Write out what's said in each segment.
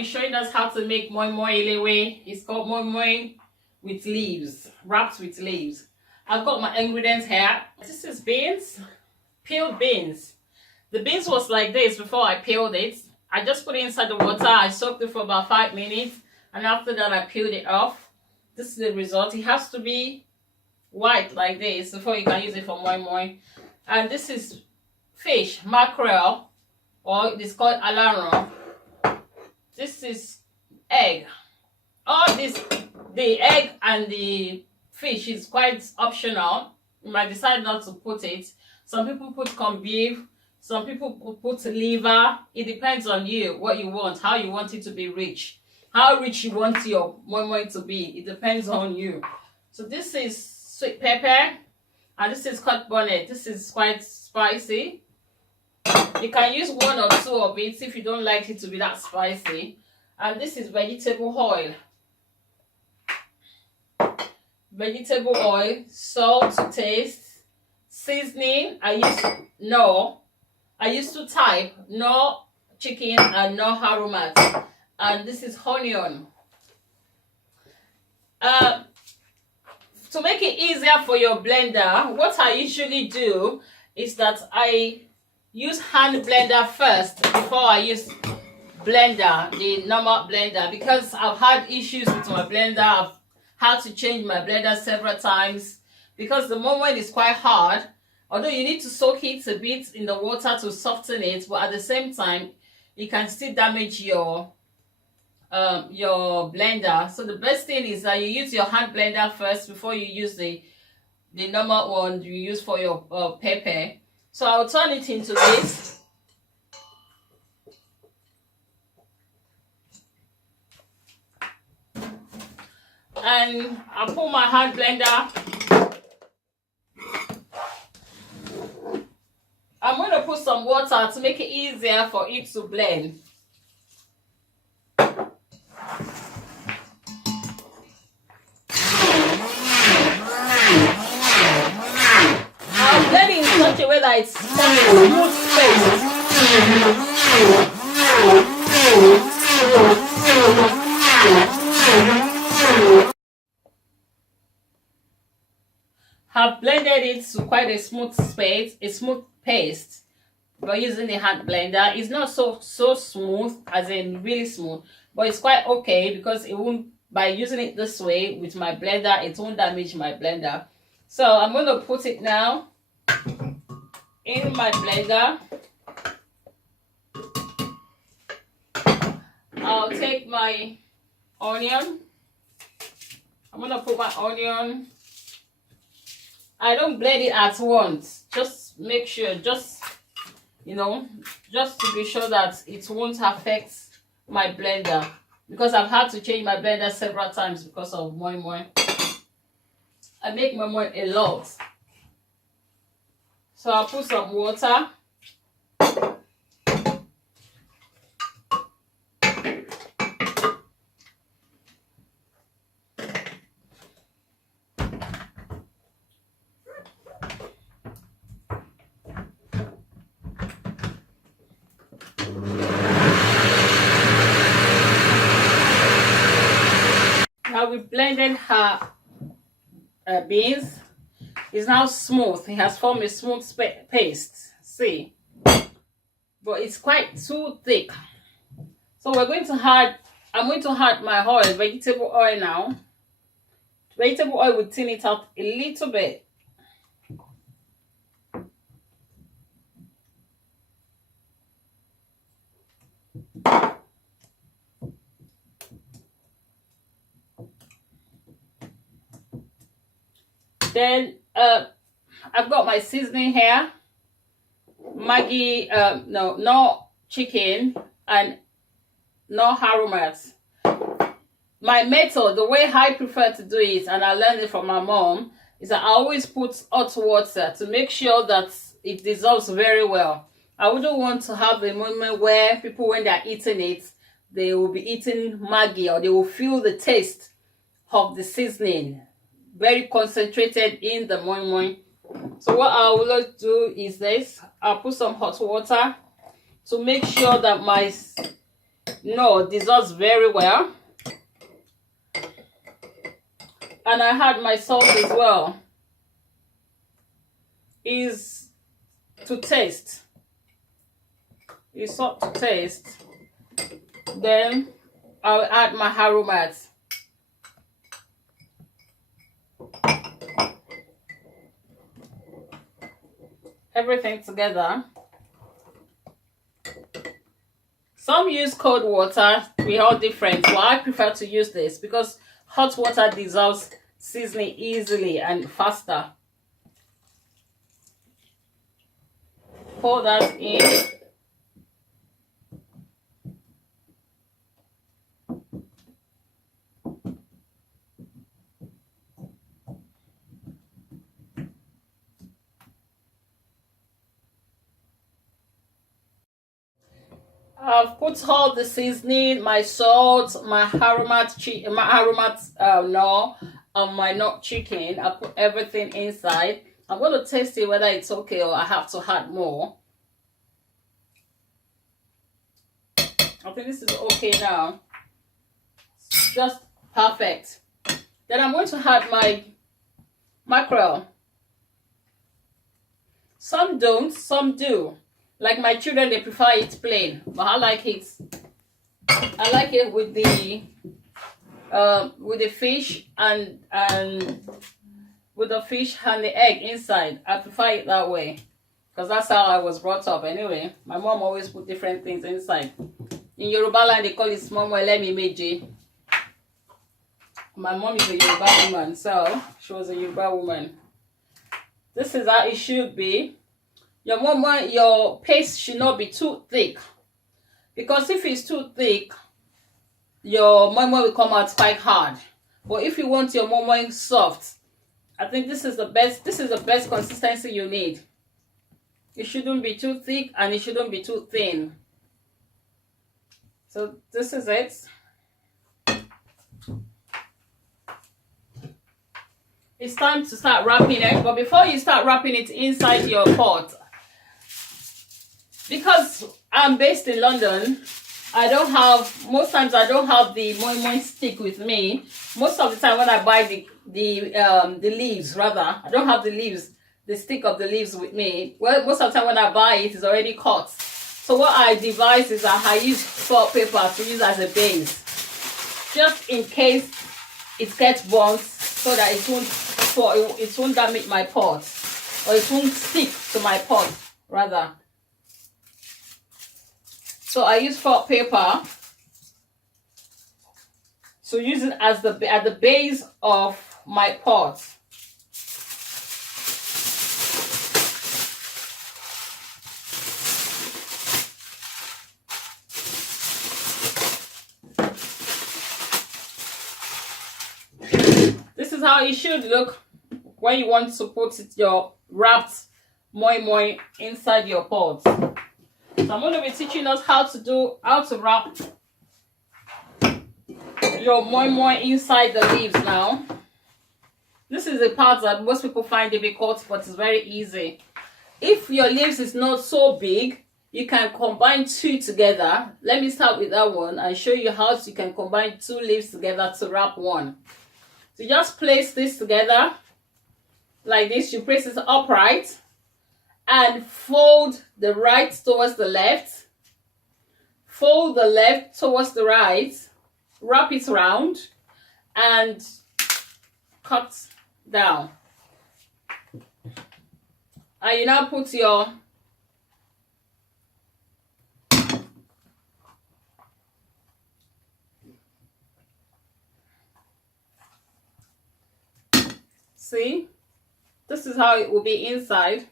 be showing us how to make moi-moin Elewe. It's called moi-moin with leaves, wrapped with leaves. I've got my ingredients here. This is beans, peeled beans. The beans was like this before I peeled it. I just put it inside the water. I soaked it for about 5 minutes, and after that I peeled it off. This is the result. It has to be white like this before you can use it for moi-moin. And this is fish, mackerel, or it's called alaron. This is egg. All this, the egg and the fish is quite optional. You might decide not to put it. Some people put corned beef, some people put liver. It depends on you, what you want, how you want it to be rich, how rich you want your moi-moin to be. It depends on you. So this is sweet pepper, and this is cut bonnet. This is quite spicy. You can use 1 or 2 of it if you don't like it to be that spicy. And this is vegetable oil. Vegetable oil, salt to taste, seasoning. I used to type no chicken and no aromat. And this is onion. To make it easier for your blender, what I usually do is that I use hand blender first before I use blender, the normal blender, because I've had issues with my blender. I've had to change my blender several times because the moi-moin is quite hard. Although you need to soak it a bit in the water to soften it, but at the same time it can still damage your blender. So the best thing is that you use your hand blender first before you use the normal one you use for your pepper. So I'll turn it into this. And I'll put my hand blender. I'm going to put some water to make it easier for it to blend. I'll blend it in such a way that it's forming a smooth paste. Have blended it to quite a smooth paste by using the hand blender. It's not so smooth, as in really smooth, but it's quite okay because it won't, by using it this way with my blender, it won't damage my blender. So I'm going to put it now in my blender. I'll take my onion. I'm going to put my onion. I don't blend it at once. Just make sure, just to be sure that it won't affect my blender, because I've had to change my blender several times because of moi-moin. I make moi-moin a lot. So I'll put some water. Now we blended her beans. It's now smooth. It has formed a smooth paste. See, but it's quite too thick. So we're going to add. I'm going to add my oil, vegetable oil now. Vegetable oil will thin it out a little bit. Then I've got my seasoning here. Maggi, no chicken and no aromats. My method, the way I prefer to do it, and I learned it from my mom, is that I always put hot water to make sure that it dissolves very well. I wouldn't want to have a moment where people, when they're eating it, they will be eating Maggi, or they will feel the taste of the seasoning very concentrated in the moi-moin. So what I will do is this. I'll put some hot water to make sure that my No, dissolves very well. And I had my salt as well. Is to taste. Is salt to taste. Then I'll add my aromats. Everything together. Some use cold water. We're all different. Well, I prefer to use this because hot water dissolves seasoning easily and faster. Pour that in. I've put all the seasoning, my salt, my aromat my not chicken. I put everything inside. I'm going to taste it whether it's okay or I have to add more. I think this is okay now. It's just perfect. Then I'm going to add my mackerel. Some don't, some do. Like my children, they prefer it plain, but I like it. I like it with the fish and with the fish and the egg inside. I prefer it that way because that's how I was brought up. Anyway, my mom always put different things inside. In Yoruba land, they call it moi-moi Elewe. My mom is a Yoruba woman, so she was a Yoruba woman. This is how it should be. Your paste should not be too thick, because if it's too thick, your moi-moi will come out quite hard. But if you want your moi-moi soft, I think this is the best. This is the best consistency you need. It shouldn't be too thick and it shouldn't be too thin. So this is it. It's time to start wrapping it, but before you start wrapping it inside your pot, because I'm based in London, most times I don't have the moi-moi stick with me. Most of the time when I buy the leaves, rather, I don't have the leaves, the stick of the leaves with me. Well, most of the time when I buy it, it's already cut. So what I devise is that I use felt paper to use as a base, just in case it gets burnt, so that it won't damage my pot, or it won't stick to my pot, rather. So I use felt paper to use it as at the base of my pot. This is how it should look when you want to put your wrapped moi-moi inside your pot. So I'm going to be teaching us how to wrap your moi-moi inside the leaves now. This is a part that most people find difficult, but it's very easy. If your leaves is not so big, you can combine two together. Let me start with that one and show you how you can combine two leaves together to wrap one. So just place this together like this. You place it upright and fold the right towards the left. Fold the left towards the right. Wrap it round and cut down. And you now put your see, this is how it will be inside.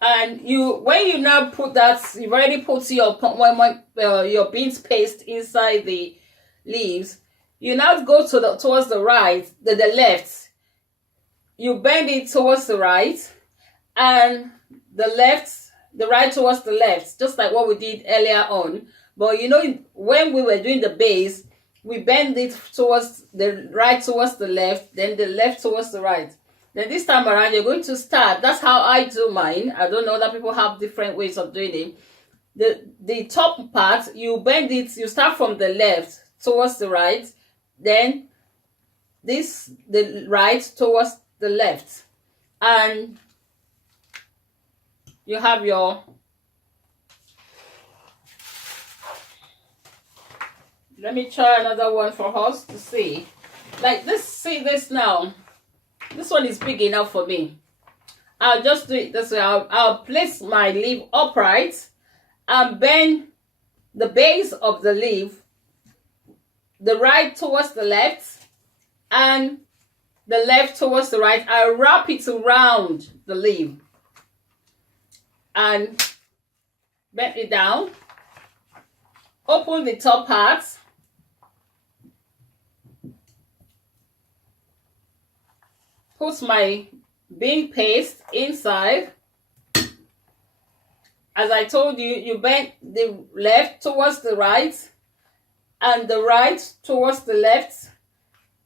And when you now put that, you've already put your beans paste inside the leaves. You now go towards the right, the left. You bend it towards the right, and the right towards the left, just like what we did earlier on. But you know, when we were doing the base, we bend it towards the right towards the left, then the left towards the right. Then this time around, you're going to start. That's how I do mine. I don't know, other people have different ways of doing it. the top part, you bend it, you start from the left towards the right, then the right towards the left, and you have your, let me try another one for us to see. Like this, see this now. This one is big enough for me. I'll just do it this way. I'll place my leaf upright and bend the base of the leaf, the right towards the left and the left towards the right. I wrap it around the leaf and bend it down. Open the top part. Put my bean paste inside. As I told you, you bend the left towards the right and the right towards the left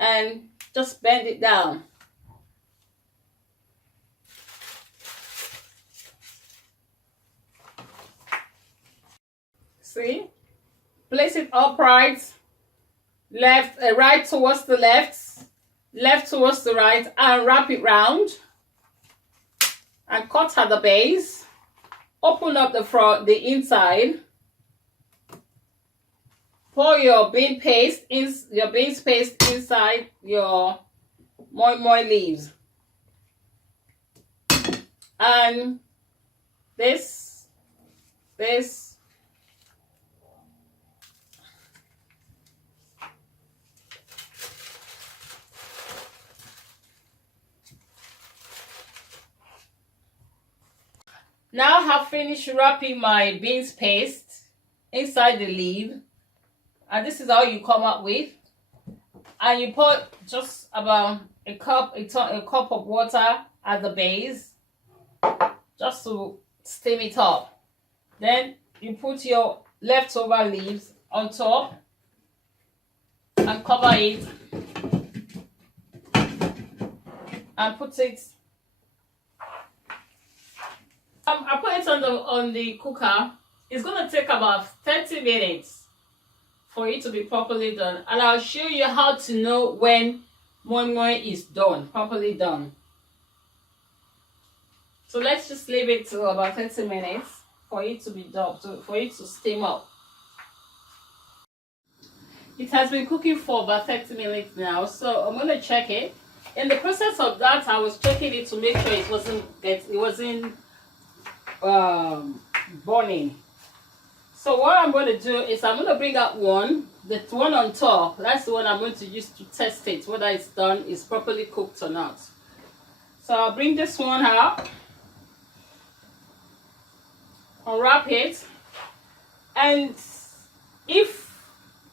and just bend it down. See? Place it upright, right towards the left, left towards the right, and wrap it round and cut at the base. Open up the front, the inside. Pour your bean paste inside your moi-moi leaves. And this. Now I have finished wrapping my beans paste inside the leaf, and this is how you come up with. And you put just about a cup of water at the base, just to steam it up. Then you put your leftover leaves on top and cover it, and put it. I put it on the cooker. It's going to take about 30 minutes for it to be properly done. And I'll show you how to know when moi-moi is done, properly done. So let's just leave it to about 30 minutes for it to be done, for it to steam up. It has been cooking for about 30 minutes now, so I'm going to check it. In the process of that, I was checking it to make sure it wasn't burning. So what I'm going to do is I'm going to bring out the one on top. That's the one I'm going to use to test it, whether it's done, is properly cooked or not. So I'll bring this one out, unwrap it, and if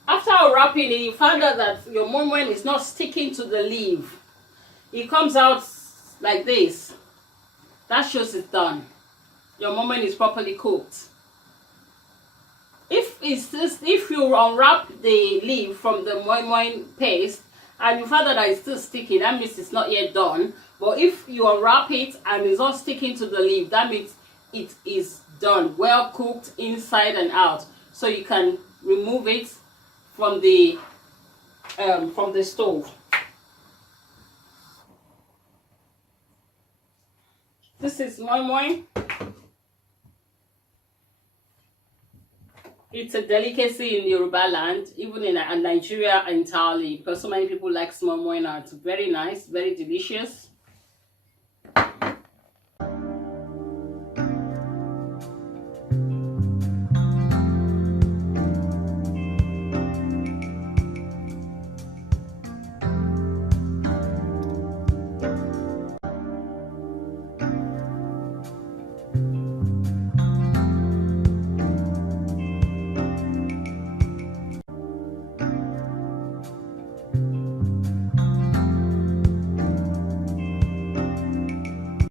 after unwrapping it you find out that your moi-moi is not sticking to the leaf, it comes out like this, that shows it's done. Your moi-moi is properly cooked. If you unwrap the leaf from the moi-moi paste and you find that it's still sticky, that means it's not yet done. But if you unwrap it and it's not sticking to the leaf, that means it is done, well cooked inside and out. So you can remove it from the stove. This is moi-moi. It's a delicacy in Yoruba land, even in Nigeria entirely, because so many people like moi-moi now. It's very nice, very delicious.